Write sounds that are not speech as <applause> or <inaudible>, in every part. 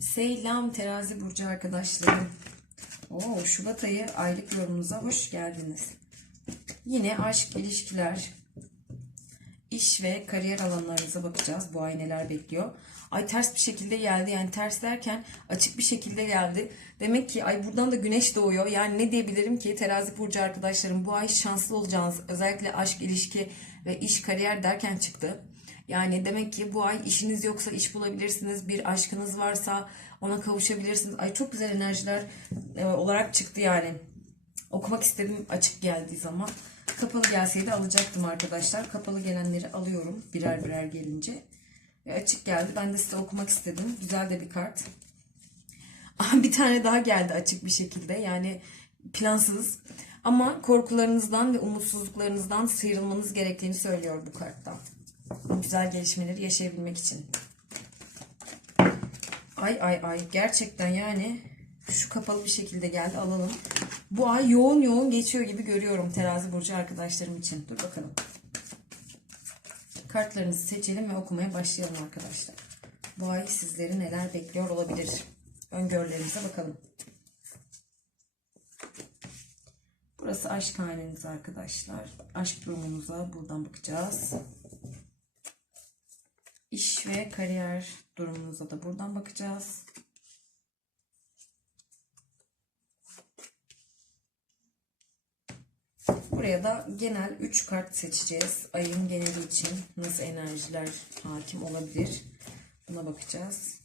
Selam terazi burcu arkadaşlarım. Oo, Şubat ayı aylık yorumunuza hoş geldiniz. Yine aşk, ilişkiler, iş ve kariyer alanlarınıza bakacağız. Bu ay neler bekliyor. Ay ters bir şekilde geldi. Yani ters derken açık bir şekilde geldi. Demek ki ay buradan da güneş doğuyor. Yani ne diyebilirim ki terazi burcu arkadaşlarım bu ay şanslı olacağınız özellikle aşk, ilişki ve iş, kariyer derken çıktı. Yani demek ki bu ay işiniz yoksa iş bulabilirsiniz. Bir aşkınız varsa ona kavuşabilirsiniz. Ay çok güzel enerjiler e, olarak çıktı yani. Okumak istedim açık geldiği zaman. Kapalı gelseydi alacaktım arkadaşlar. Kapalı gelenleri alıyorum birer birer gelince. Ve açık geldi. Ben de size okumak istedim. Güzel de bir kart. <laughs> Aha, bir tane daha geldi açık bir şekilde. Yani plansız. Ama korkularınızdan ve umutsuzluklarınızdan sıyrılmanız gerektiğini söylüyor bu karttan. Güzel gelişmeleri yaşayabilmek için. Ay ay ay gerçekten yani şu kapalı bir şekilde geldi alalım. Bu ay yoğun yoğun geçiyor gibi görüyorum terazi burcu arkadaşlarım için. Dur bakalım. Kartlarınızı seçelim ve okumaya başlayalım arkadaşlar. Bu ay sizleri neler bekliyor olabilir? Öngörülerinize bakalım. Burası aşk haneniz arkadaşlar. Aşk durumunuza buradan bakacağız. Ve kariyer durumunuza da buradan bakacağız. Buraya da genel 3 kart seçeceğiz. Ayın geneli için nasıl enerjiler hakim olabilir? Buna bakacağız.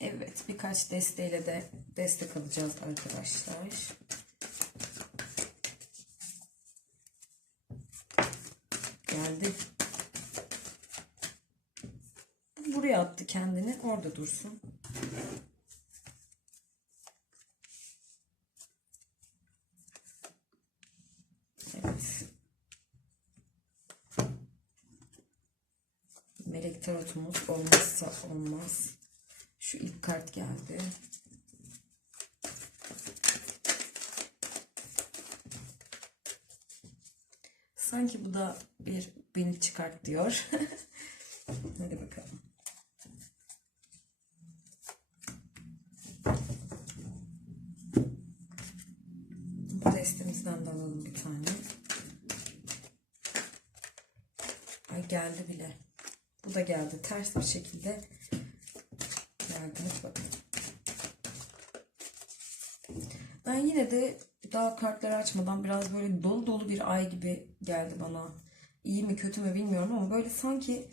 Evet, birkaç desteğiyle de destek alacağız arkadaşlar. Geldi. Buraya attı kendini. Orada dursun. Melek tarotumuz olmazsa olmaz. Şu ilk kart geldi. Sanki bu da bir beni çıkart diyor. <laughs> Hadi bakalım. Bu destemizden de alalım bir tane. Ay geldi bile. Bu da geldi. Ters bir şekilde geldi. Bakalım. Ben yine de daha kartları açmadan biraz böyle dolu dolu bir ay gibi geldi bana. İyi mi kötü mü bilmiyorum ama böyle sanki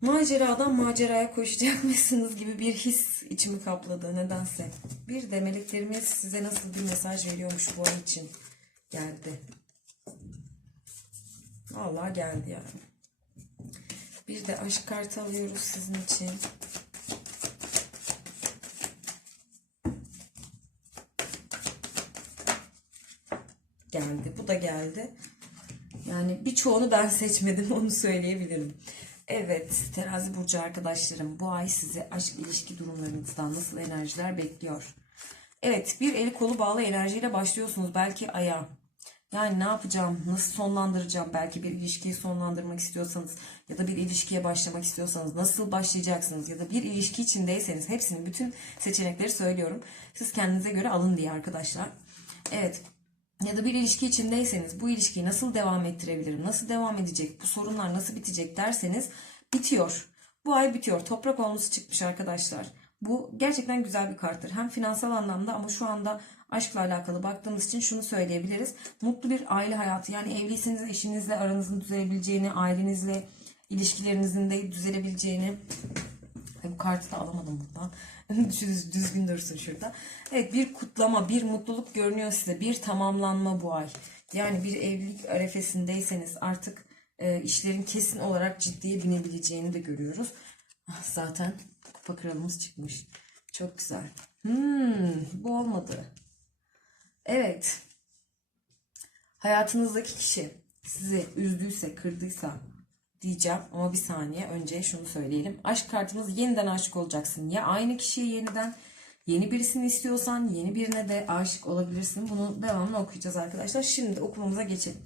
maceradan maceraya koşacakmışsınız gibi bir his içimi kapladı nedense. Bir de meleklerimiz size nasıl bir mesaj veriyormuş bu ay için geldi. Vallahi geldi yani. Bir de aşk kartı alıyoruz sizin için. Geldi. Bu da geldi. Yani birçoğunu ben <laughs> seçmedim onu söyleyebilirim. Evet terazi burcu arkadaşlarım bu ay sizi aşk ilişki durumlarınızdan nasıl enerjiler bekliyor? Evet bir eli kolu bağlı enerjiyle başlıyorsunuz belki aya. Yani ne yapacağım, nasıl sonlandıracağım belki bir ilişkiyi sonlandırmak istiyorsanız ya da bir ilişkiye başlamak istiyorsanız nasıl başlayacaksınız ya da bir ilişki içindeyseniz hepsini bütün seçenekleri söylüyorum. Siz kendinize göre alın diye arkadaşlar. Evet ya da bir ilişki içindeyseniz bu ilişkiyi nasıl devam ettirebilirim, nasıl devam edecek, bu sorunlar nasıl bitecek derseniz bitiyor. Bu ay bitiyor. Toprak olması çıkmış arkadaşlar. Bu gerçekten güzel bir karttır. Hem finansal anlamda ama şu anda aşkla alakalı baktığımız için şunu söyleyebiliriz. Mutlu bir aile hayatı yani evliyseniz eşinizle aranızın düzelebileceğini, ailenizle ilişkilerinizin de düzelebileceğini Bu kartı da alamadım buradan. <laughs> Düz, düzgün dursun şurada. Evet bir kutlama, bir mutluluk görünüyor size. Bir tamamlanma bu ay. Yani bir evlilik arefesindeyseniz artık e, işlerin kesin olarak ciddiye binebileceğini de görüyoruz. Ah, Zaten kupa kralımız çıkmış. Çok güzel. Hmm, bu olmadı. Evet. Hayatınızdaki kişi sizi üzdüyse, kırdıysa diyeceğim ama bir saniye önce şunu söyleyelim. Aşk kartımız yeniden aşık olacaksın. Ya aynı kişiye yeniden Yeni birisini istiyorsan yeni birine de aşık olabilirsin. Bunu devamlı okuyacağız arkadaşlar. Şimdi okumamıza geçelim.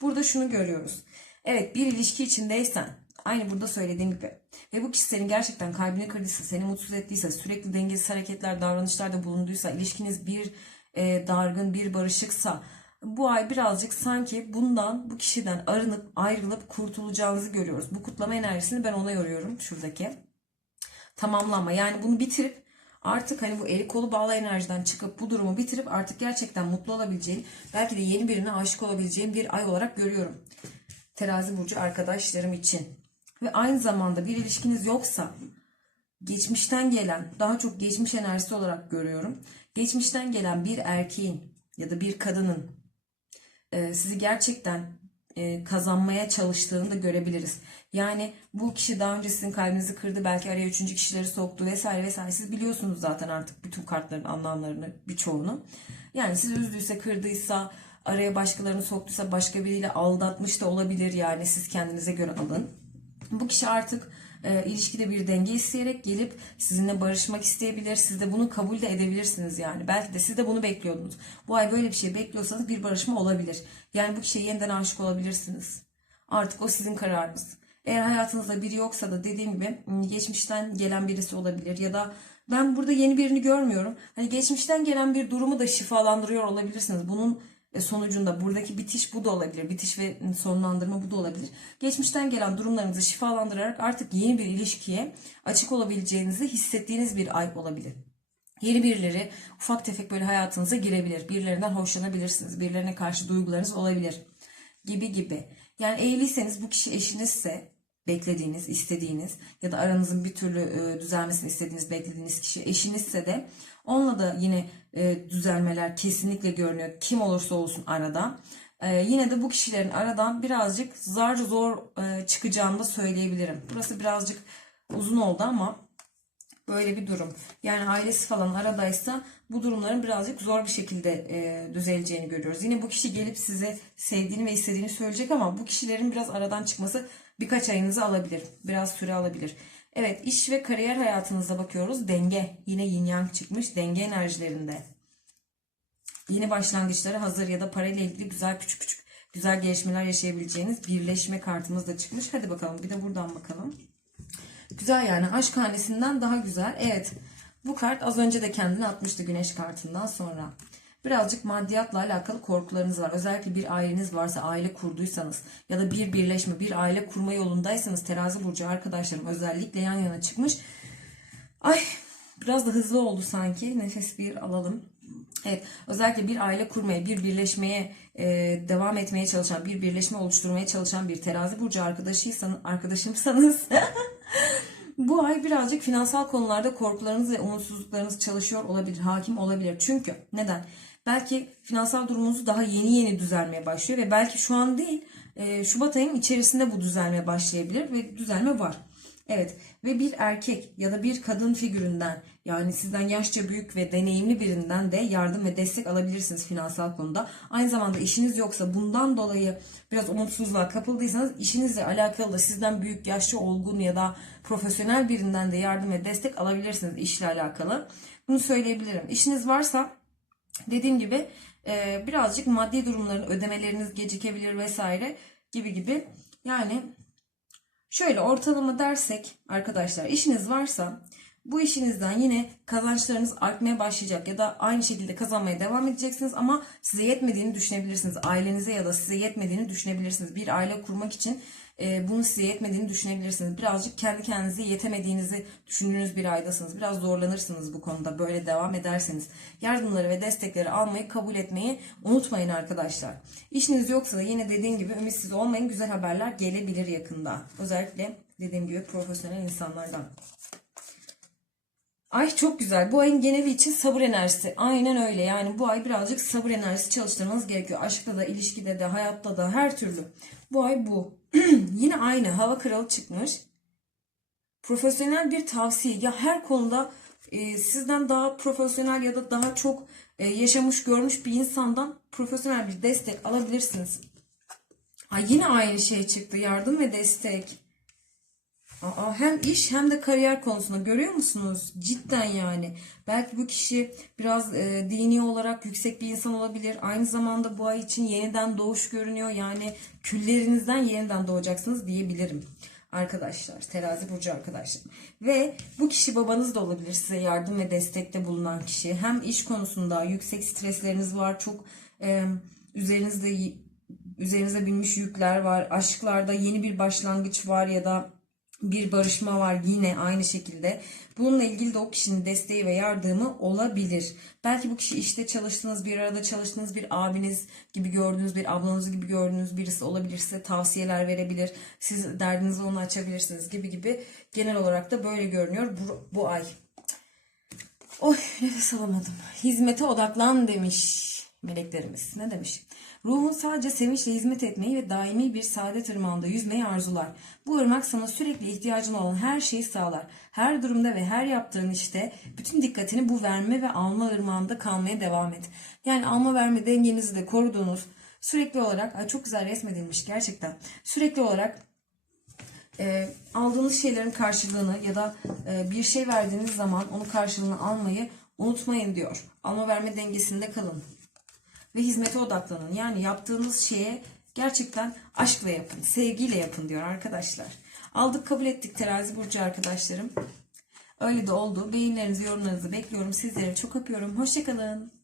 Burada şunu görüyoruz. Evet bir ilişki içindeysen aynı burada söylediğim gibi ve bu kişi senin gerçekten kalbini kırdıysa, seni mutsuz ettiyse, sürekli dengesiz hareketler, davranışlarda bulunduysa, ilişkiniz bir e, dargın, bir barışıksa bu ay birazcık sanki bundan, bu kişiden arınıp ayrılıp kurtulacağınızı görüyoruz. Bu kutlama enerjisini ben ona yoruyorum şuradaki. Tamamlanma yani bunu bitirip artık hani bu eli kolu bağlı enerjiden çıkıp bu durumu bitirip artık gerçekten mutlu olabileceğin, belki de yeni birine aşık olabileceğin bir ay olarak görüyorum. Terazi burcu arkadaşlarım için. Ve aynı zamanda bir ilişkiniz yoksa geçmişten gelen, daha çok geçmiş enerjisi olarak görüyorum. Geçmişten gelen bir erkeğin ya da bir kadının sizi gerçekten e, kazanmaya çalıştığını da görebiliriz. Yani bu kişi daha önce sizin kalbinizi kırdı, belki araya üçüncü kişileri soktu vesaire vesaire. Siz biliyorsunuz zaten artık bütün kartların anlamlarını, birçoğunu. Yani sizi üzdüyse, kırdıysa, araya başkalarını soktuysa, başka biriyle aldatmış da olabilir. Yani siz kendinize göre alın. Bu kişi artık e, ilişkide bir denge isteyerek gelip sizinle barışmak isteyebilir. Siz de bunu kabul de edebilirsiniz yani. Belki de siz de bunu bekliyordunuz. Bu ay böyle bir şey bekliyorsanız bir barışma olabilir. Yani bu kişiye yeniden aşık olabilirsiniz. Artık o sizin kararınız. Eğer hayatınızda biri yoksa da dediğim gibi geçmişten gelen birisi olabilir ya da ben burada yeni birini görmüyorum. Hani geçmişten gelen bir durumu da şifalandırıyor olabilirsiniz. Bunun sonucunda buradaki bitiş bu da olabilir. Bitiş ve sonlandırma bu da olabilir. Geçmişten gelen durumlarınızı şifalandırarak artık yeni bir ilişkiye açık olabileceğinizi hissettiğiniz bir ay olabilir. Yeni birileri ufak tefek böyle hayatınıza girebilir. Birilerinden hoşlanabilirsiniz. Birilerine karşı duygularınız olabilir. Gibi gibi. Yani evliyseniz bu kişi eşinizse beklediğiniz, istediğiniz ya da aranızın bir türlü e, düzelmesini istediğiniz, beklediğiniz kişi eşinizse de onunla da yine e, düzelmeler kesinlikle görünüyor. Kim olursa olsun arada. E, yine de bu kişilerin aradan birazcık zar zor çıkacağını da söyleyebilirim. Burası birazcık uzun oldu ama böyle bir durum. Yani ailesi falan aradaysa bu durumların birazcık zor bir şekilde düzeleceğini görüyoruz. Yine bu kişi gelip size sevdiğini ve istediğini söyleyecek ama bu kişilerin biraz aradan çıkması birkaç ayınızı alabilir. Biraz süre alabilir. Evet iş ve kariyer hayatınıza bakıyoruz. Denge. Yine yin yang çıkmış. Denge enerjilerinde. Yeni başlangıçlara hazır ya da parayla ilgili güzel küçük küçük güzel gelişmeler yaşayabileceğiniz birleşme kartımız da çıkmış. Hadi bakalım bir de buradan bakalım. Güzel yani aşk hanesinden daha güzel. Evet bu kart az önce de kendini atmıştı güneş kartından sonra. Birazcık maddiyatla alakalı korkularınız var. Özellikle bir aileniz varsa, aile kurduysanız ya da bir birleşme, bir aile kurma yolundaysanız terazi burcu arkadaşlarım özellikle yan yana çıkmış. Ay biraz da hızlı oldu sanki. Nefes bir alalım. Evet, özellikle bir aile kurmaya, bir birleşmeye e, devam etmeye çalışan, bir birleşme oluşturmaya çalışan bir terazi burcu arkadaşıysanız, arkadaşımsanız <laughs> bu ay birazcık finansal konularda korkularınız ve umutsuzluklarınız çalışıyor olabilir, hakim olabilir. Çünkü neden? Belki finansal durumunuz daha yeni yeni düzelmeye başlıyor ve belki şu an değil, e, Şubat ayının içerisinde bu düzelmeye başlayabilir ve düzelme var. Evet ve bir erkek ya da bir kadın figüründen yani sizden yaşça büyük ve deneyimli birinden de yardım ve destek alabilirsiniz finansal konuda. Aynı zamanda işiniz yoksa bundan dolayı biraz umutsuzluğa kapıldıysanız işinizle alakalı da sizden büyük, yaşça olgun ya da profesyonel birinden de yardım ve destek alabilirsiniz işle alakalı. Bunu söyleyebilirim. İşiniz varsa dediğim gibi e, birazcık maddi durumların ödemeleriniz gecikebilir vesaire gibi gibi. Yani Şöyle ortalama dersek arkadaşlar işiniz varsa bu işinizden yine kazançlarınız artmaya başlayacak ya da aynı şekilde kazanmaya devam edeceksiniz ama size yetmediğini düşünebilirsiniz. Ailenize ya da size yetmediğini düşünebilirsiniz. Bir aile kurmak için e, bunu size yetmediğini düşünebilirsiniz. Birazcık kendi kendinize yetemediğinizi düşündüğünüz bir aydasınız. Biraz zorlanırsınız bu konuda böyle devam ederseniz. Yardımları ve destekleri almayı kabul etmeyi unutmayın arkadaşlar. İşiniz yoksa da yine dediğim gibi ümitsiz olmayın. Güzel haberler gelebilir yakında. Özellikle dediğim gibi profesyonel insanlardan. Ay çok güzel. Bu ayın geneli için sabır enerjisi. Aynen öyle. Yani bu ay birazcık sabır enerjisi çalıştırmanız gerekiyor. Aşkta da, ilişkide de, hayatta da her türlü. Bu ay bu. <clears throat> Yine aynı hava kralı çıkmış. Profesyonel bir tavsiye. Ya her konuda e, sizden daha profesyonel ya da daha çok e, yaşamış görmüş bir insandan profesyonel bir destek alabilirsiniz. Ay yine aynı şey çıktı. Yardım ve destek. Aa, hem iş hem de kariyer konusunda görüyor musunuz? Cidden yani. Belki bu kişi biraz e, dini olarak yüksek bir insan olabilir. Aynı zamanda bu ay için yeniden doğuş görünüyor. Yani küllerinizden yeniden doğacaksınız diyebilirim. Arkadaşlar, terazi burcu arkadaşlarım. Ve bu kişi babanız da olabilir size yardım ve destekte bulunan kişi. Hem iş konusunda yüksek stresleriniz var, çok e, üzerinizde üzerinize binmiş yükler var. Aşklarda yeni bir başlangıç var ya da bir barışma var yine aynı şekilde. Bununla ilgili de o kişinin desteği ve yardımı olabilir. Belki bu kişi işte çalıştığınız bir arada çalıştığınız bir abiniz gibi gördüğünüz bir ablanız gibi gördüğünüz birisi olabilir size tavsiyeler verebilir. Siz derdinizi ona açabilirsiniz gibi gibi. Genel olarak da böyle görünüyor bu, bu ay. Oy nefes alamadım. Hizmete odaklan demiş meleklerimiz. Ne demiş? Ruhun sadece sevinçle hizmet etmeyi ve daimi bir saadet ırmağında yüzmeyi arzular. Bu ırmak sana sürekli ihtiyacın olan her şeyi sağlar. Her durumda ve her yaptığın işte bütün dikkatini bu verme ve alma ırmağında kalmaya devam et. Yani alma verme dengenizi de koruduğunuz sürekli olarak ay çok güzel resmedilmiş gerçekten. Sürekli olarak e, aldığınız şeylerin karşılığını ya da e, bir şey verdiğiniz zaman onun karşılığını almayı unutmayın diyor. Alma verme dengesinde kalın ve hizmete odaklanın. Yani yaptığınız şeye gerçekten aşkla yapın, sevgiyle yapın diyor arkadaşlar. Aldık kabul ettik terazi burcu arkadaşlarım. Öyle de oldu. Beğenilerinizi, yorumlarınızı bekliyorum. Sizleri çok öpüyorum. Hoşçakalın.